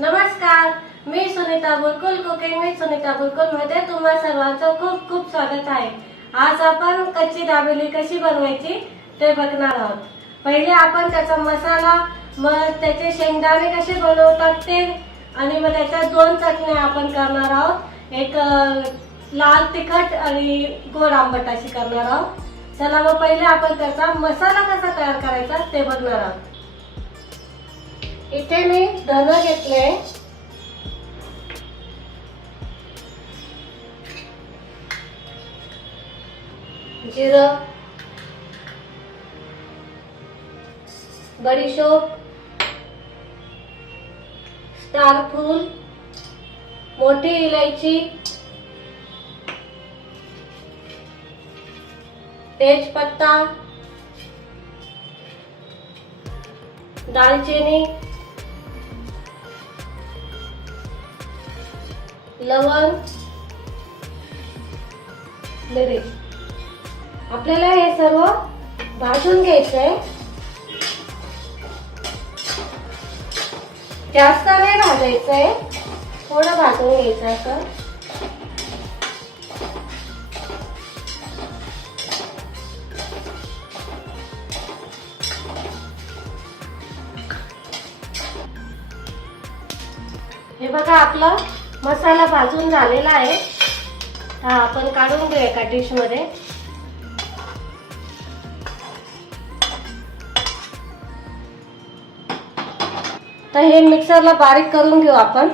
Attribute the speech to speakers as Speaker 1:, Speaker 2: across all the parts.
Speaker 1: नमस्कार मी सुनीता बुलकुल कुकिंग मी सुनीता बुलकुलमध्ये तुम्हा सर्वांचं खूप खूप स्वागत आहे. आज आपण कच्ची दाबेली कशी बनवायची ते बघणार आहोत. पहिले आपण त्याचा मसाला मग त्याचे शेंगदाणे कसे बनवतात ते आणि मग त्याच्या दोन चटण्या आपण करणार आहोत. एक लाल तिखट आणि गोड आंबट अशी करणार आहोत. चला मग पहिले आपण त्याचा मसाला कसा तयार करायचा ते बघणार आहोत. इथे मी धन घेतले जिरं. बडीशोप. स्टार फूल. मोठी इलायची. तेजपत्ता. दालचिनी. लवंग मिरी. आपल्याला हे सर्व भाजून घ्यायचंय. जास्त नाही भाजायचंय. थोडं भाजून घ्यायचं असं. हे बघा आपलं मसाला भाजून झालेला आहे. हा आपण काढून घेऊ एका डिशमध्ये. तर हे मिक्सरला बारीक करून घेऊ आपण.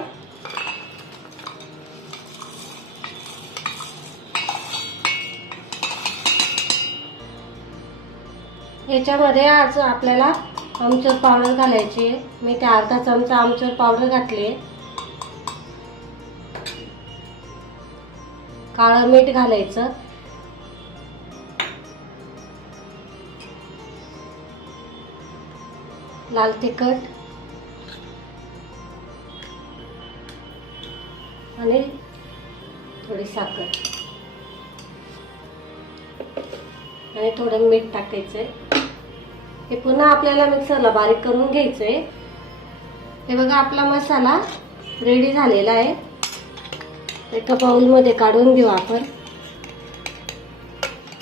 Speaker 1: याच्यामध्ये आज आपल्याला आमचूर पावडर घालायची आहे. मी ते अर्धा चमचा आमचूर पावडर घातली काळं मीठ घालायचं. लाल तिखट. आणि थोडी साखर. आणि थोडं मीठ टाकायचंय. हे पुन्हा आपल्याला मिक्सरला बारीक करून घ्यायचंय. हे बघा आपला मसाला रेडी झालेला आहे. एका बाउलमध्ये काढून घेऊ आपण.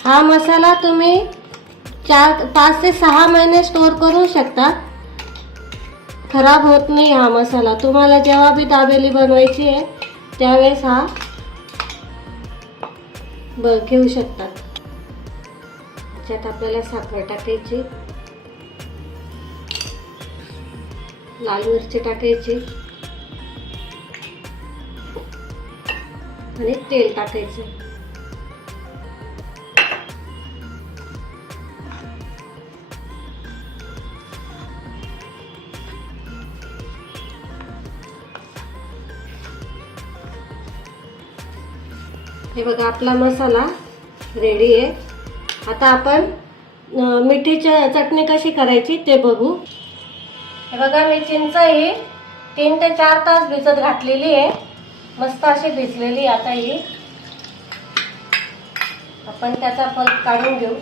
Speaker 1: हा मसाला तुम्ही चार पाच ते सहा महिने स्टोर करू शकता. खराब होत नाही हा मसाला. तुम्हाला जेव्हा बी दाबेली बनवायची आहे त्यावेळेस हा ब घेऊ शकतात त्याच्यात आपल्याला साखर टाकायची. लाल मिरची टाकायची. आणि तेल टाकायचं. हे बघा आपला मसाला रेडी आहे. आता आपण मिठीची चटणी कशी करायची ते बघू. हे बघा मी चिंच ही तीन ते चार तास भिजत घातलेली आहे. मस्त अशी भिजलेली आता ही. आपण त्याचा पल्प काढून घेऊ.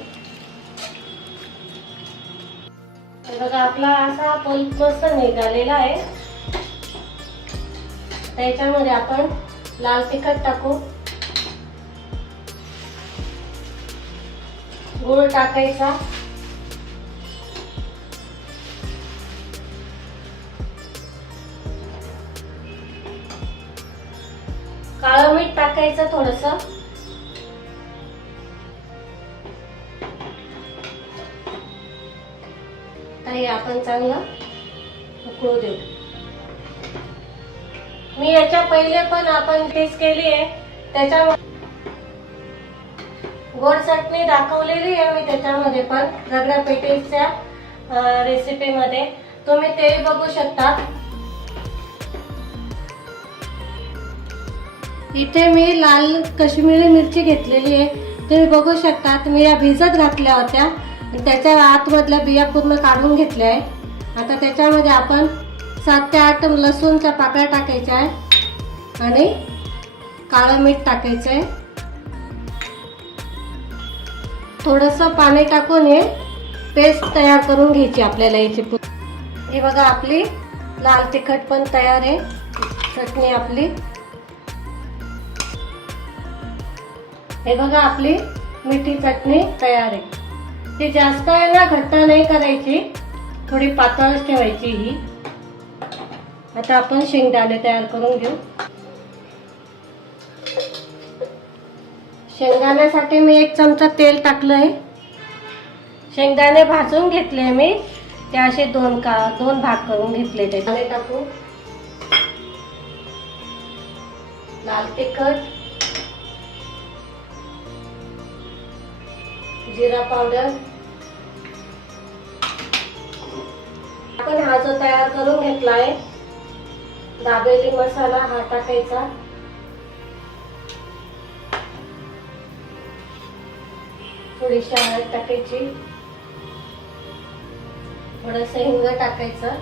Speaker 1: बघा आपला असा पल्प मस्त निघालेला आहे. त्याच्यामध्ये आपण लाल तिखट टाकू. गूळ टाकायचा. टाकायचं थोडस. हे आपण चांगलं उकळू देऊ. मी याच्या पहिले पण आपण टेस्ट केली आहे. त्याच्या गोड चटणी दाखवलेली आहे मी त्याच्यामध्ये पण रगड्या पेटीच्या रेसिपीमध्ये तुम्ही ते बघू शकता. इथे मी लाल काश्मीरी मिरची घेतलेली आहे. तुम्ही बघू शकता मी या भिजत घातल्या होत्या. त्याच्या आतमधल्या बिया पूर्ण काढून घेतल्या आहे. आता त्याच्यामध्ये आपण सात ते आठ लसूणच्या पाकळ्या टाकायच्या आहे. आणि काळं मीठ टाकायचं आहे. थोडंसं पाणी टाकून हे पेस्ट तयार करून घ्यायची आपल्याला याची हे बघा आपली लाल तिखट पण तयार आहे. चटणी आपली. हे बघा आपली मिठी चटणी तयार आहे. ती जास्त आहे ना घट्ट नाही करायची थोडी पातळच ठेवायची ही. आता आपण शेंगदाणे तयार करून घेऊ. शेंगदाण्यासाठी मी एक चमचा तेल टाकलं आहे शेंगदाणे भाजून घेतले मी. ते असे दोन का दोन भाग करून घेतले ते टाकू. लाल तिखट. जिरा पावडर. आपण हा जो तयार करून घेतला आहे दाबेली मसाला हा टाकायचा. थोडीशी हळद टाकायची. थोडस हिंग टाकायचं.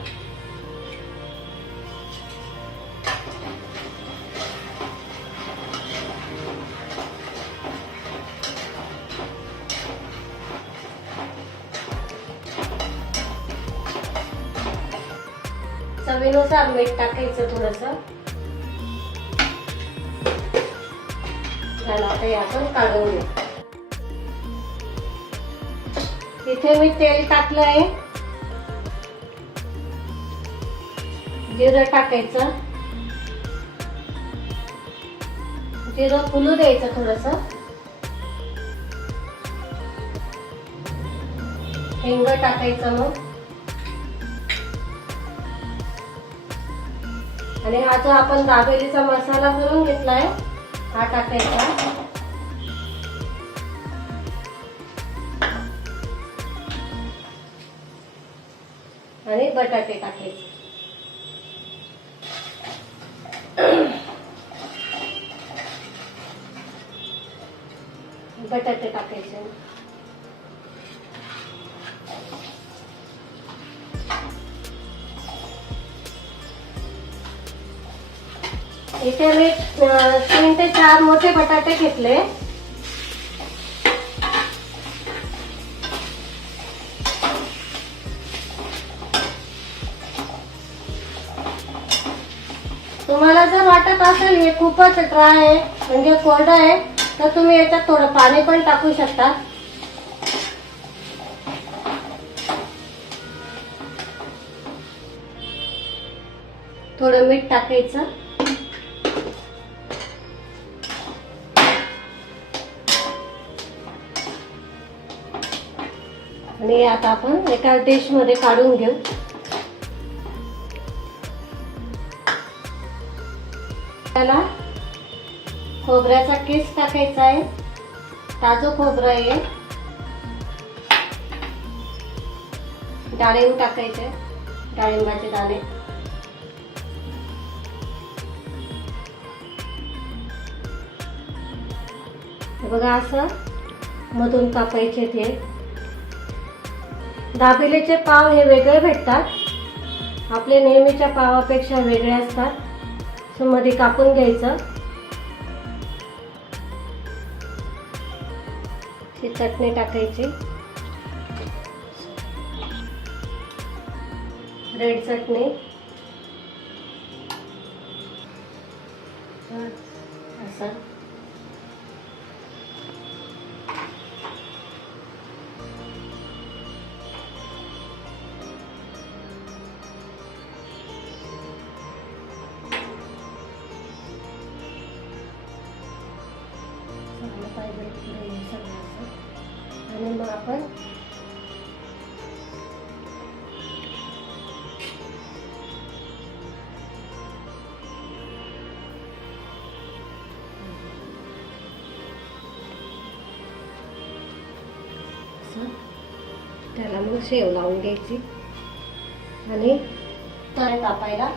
Speaker 1: चवीनुसार मीठ टाकायचं थोडस. झालं आता आपण काढून घेऊ इथे मी तेल टाकलं आहे जिरं टाकायचं. जिरं फुलू द्यायचं थोडस. हिंग टाकायचं मग. आणि हा जो आपण दाबेलीचा मसाला करून घेतलाय हा टाकायचा. आणि बटाटे टाकायचे. बटाटे टाकायचे. इथे मी तीन ते चार मोठे बटाटे घेतले. तुम्हाला जर वाटत असेल हे खूपच ड्राय आहे म्हणजे कोरडं आहे तर तुम्ही याच्यात थोडं पाणी पण टाकू शकता. थोडं मीठ टाकायचं. आणि आता आपण एका डिशमध्ये काढून घेऊ. त्याला खोबऱ्याचा केस टाकायचा आहे. ताजं खोबरं आहे. डाळिंब टाकायचे डाळिंबाचे दाणे. बघा असं मधून कापायचे ते. दाबिलेचे पाव हे वेगळे भेटतात. आपले नेहमीच्या पावापेक्षा वेगळे असतात. सो मध्ये कापून घ्यायचं. ही चटणी टाकायची. रेड चटणी. असं. त्याला मग शेव लावून घ्यायची. आणि तळ कापायला.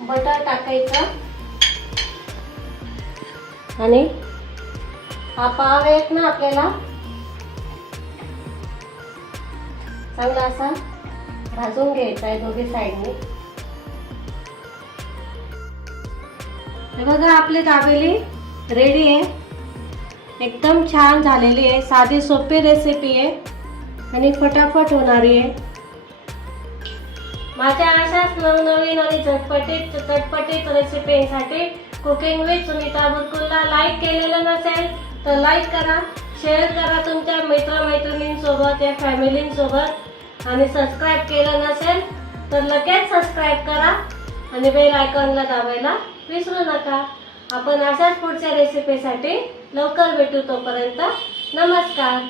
Speaker 1: बटर टाकायचं. आणि हा पाव आहेत ना आपल्याला. चांगला असा भाजून घ्यायचा आहे दोघी साईडने हे बघा आपली दाबेली रेडी आहे. एकदम छान झालेली आहे. साधी सोपी रेसिपी आहे. आणि फटाफट होणारी आहे. माझ्या अशाच नवनवीन आणि झटपटीत चटपटीत रेसिपीसाठी कुकिंग विथ सुनीता बुरकुलला लाईक केलेलं नसेल तर लाईक करा. शेअर करा तुमच्या मित्रमैत्रिणींसोबत या फॅमिलींसोबत आणि सबस्क्राईब केलं नसेल तर लगेच सबस्क्राईब करा. आणि बेल आयकॉनला दाबायला विसरू नका. आपण अशाच पुढच्या रेसिपीसाठी लवकर भेटू तोपर्यंत नमस्कार.